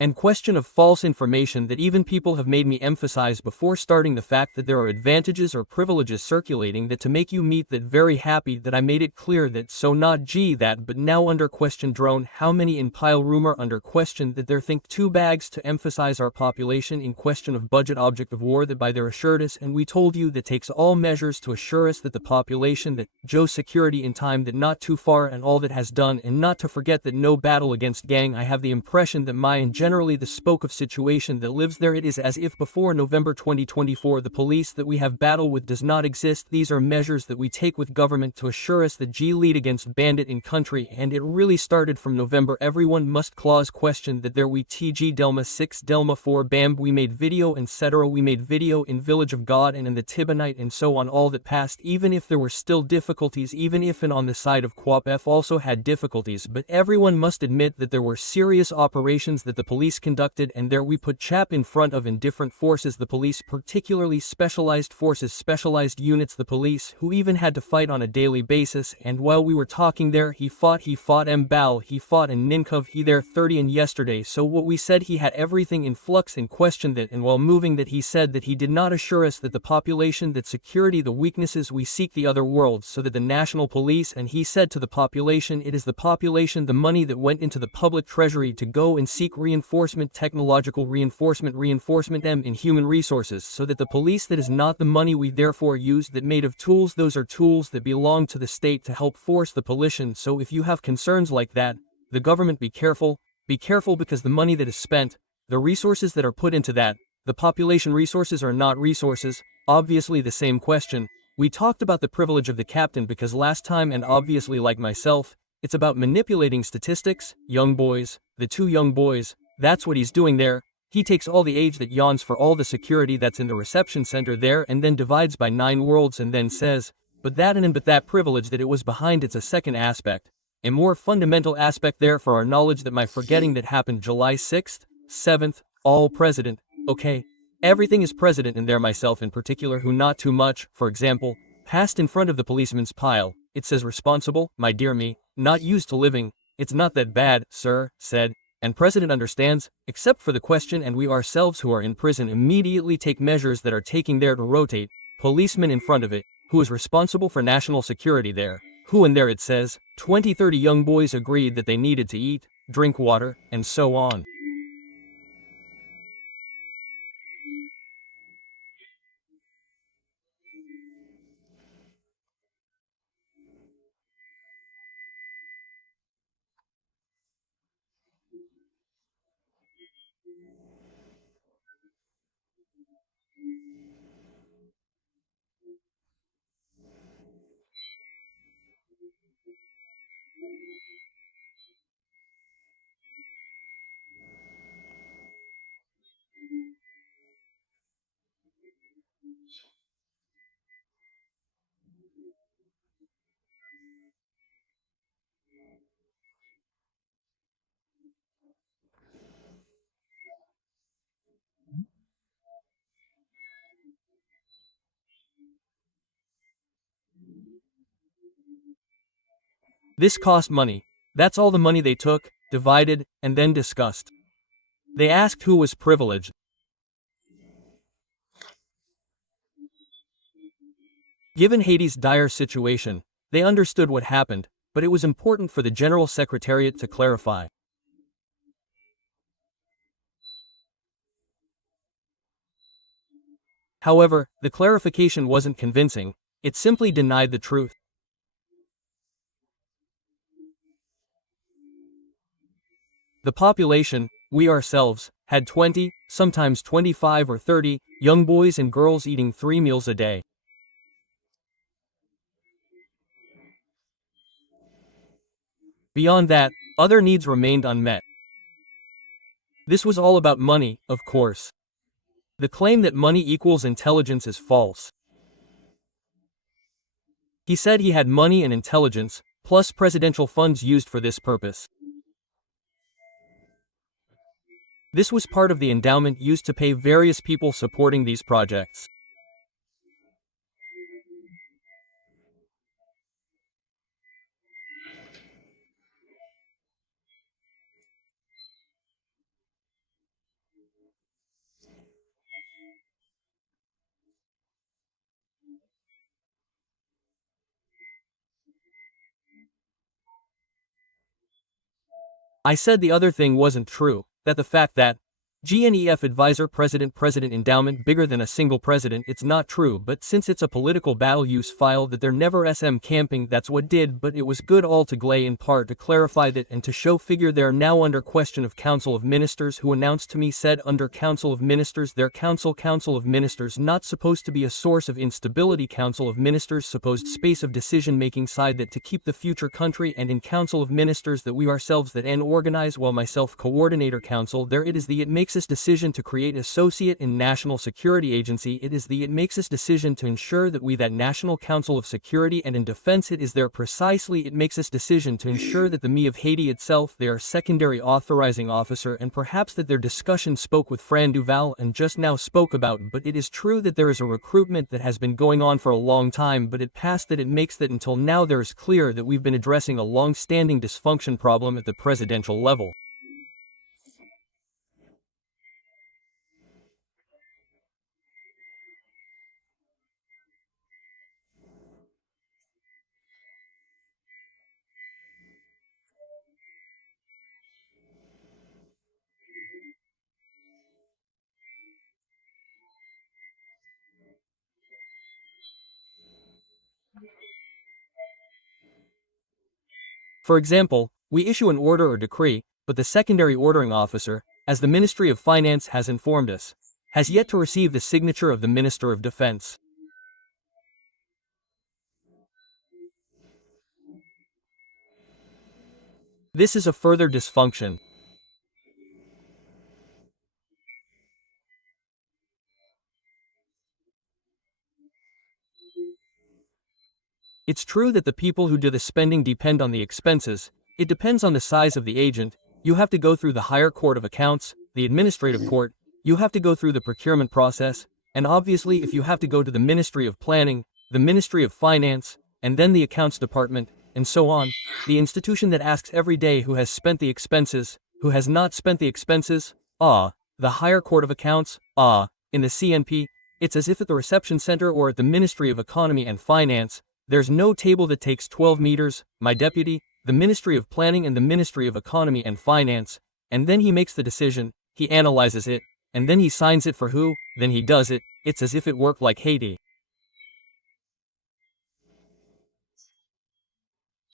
And question of false information that even people have made me emphasize before starting, the fact that there are advantages or privileges circulating that to make you meet that very happy that I made it clear that so not G that but now under question drone how many in pile rumor under question that there think 2 bags to emphasize our population in question of budget object of war that by their assured us and we told you that takes all measures to assure us that the population that Joe security in time that not too far and all that has done and not to forget that no battle against gang I have the impression that my and generally the spoke of situation that lives there it is as if before November 2024 the police that we have battle with does not exist. These are measures that we take with government to assure us that G lead against bandit in country and it really started from November. Everyone must clause question that there we TG Delma 6 Delma 4 Bamb we made video etc. We made video in Village of God and in the Tibonite and so on all that passed even if there were still difficulties even if and on the side of Quap F also had difficulties but everyone must admit that there were serious operations that the police conducted and there we put chap in front of in different forces the police particularly specialized forces specialized units the police who even had to fight on a daily basis and while we were talking there he fought Mbal he fought in Ninkov he there 30 and yesterday so what we said he had everything in flux and questioned it and while moving that he said that he did not assure us that the population that security the weaknesses we seek the other worlds so that the national police and he said to the population it is the population the money that went into the public treasury to go and seek reinforcement technological reinforcement in human resources so that the police that is not the money we therefore use that made of tools those are tools that belong to the state to help force the police so if you have concerns like that the government be careful because the money that is spent the resources that are put into that the population resources are not resources obviously the same question we talked about the privilege of the captain because last time and obviously like myself it's about manipulating statistics young boys the 2 young boys that's what he's doing there. He takes all the age that yawns for all the security that's in the reception center there and then divides by 9 worlds and then says, but that privilege that it was behind it's a second aspect. A more fundamental aspect there for our knowledge that my forgetting that happened July 6th, 7th, all president, okay. Everything is president in there myself in particular who not too much, for example, passed in front of the policeman's pile. It says responsible, my dear me, not used to living. It's not that bad, sir, said. And President understands, except for the question and we ourselves who are in prison immediately take measures that are taking there to rotate, policemen in front of it, who is responsible for national security there, who and there it says, 20-30 young boys agreed that they needed to eat, drink water, and so on. This cost money. That's all the money they took, divided, and then discussed. They asked who was privileged. Given Haiti's dire situation, they understood what happened, but it was important for the General Secretariat to clarify. However, the clarification wasn't convincing, it simply denied the truth. The population, we ourselves, had 20, sometimes 25 or 30, young boys and girls eating 3 meals a day. Beyond that, other needs remained unmet. This was all about money, of course. The claim that money equals intelligence is false. He said he had money and intelligence, plus presidential funds used for this purpose. This was part of the endowment used to pay various people supporting these projects. I said the other thing wasn't true, that the fact that GNEF advisor president endowment bigger than a single president, it's not true, but since it's a political battle use file that they're never SM camping, that's what did, but it was good all to glay in part to clarify that and to show figure they're now under question of Council of Ministers who announced to me said under Council of Ministers their Council of Ministers not supposed to be a source of instability, Council of Ministers supposed space of decision making side that to keep the future country and in Council of Ministers that we ourselves that and organize while myself coordinator council there it is the it makes this decision to create associate in National Security Agency it is the it makes this decision to ensure that we that National Council of Security and in Defense it is there precisely it makes this decision to ensure that the me of Haiti itself they are secondary authorizing officer and perhaps that their discussion spoke with Fran Duval and just now spoke about but it is true that there is a recruitment that has been going on for a long time but it passed that it makes that until now there is clear that we've been addressing a long-standing dysfunction problem at the presidential level. For example, we issue an order or decree, but the secondary ordering officer, as the Ministry of Finance has informed us, has yet to receive the signature of the Minister of Defense. This is a further dysfunction. It's true that the people who do the spending depend on the expenses, it depends on the size of the agent, you have to go through the higher court of accounts, the administrative court, you have to go through the procurement process, and obviously if you have to go to the Ministry of Planning, the Ministry of Finance, and then the Accounts Department, and so on, the institution that asks every day who has spent the expenses, who has not spent the expenses, the higher court of accounts, in the CNP, it's as if at the reception center or at the Ministry of Economy and Finance, there's no table that takes 12 meters, my deputy, the Ministry of Planning and the Ministry of Economy and Finance, and then he makes the decision, he analyzes it, and then he signs it for who, then he does it, it's as if it worked like Haiti.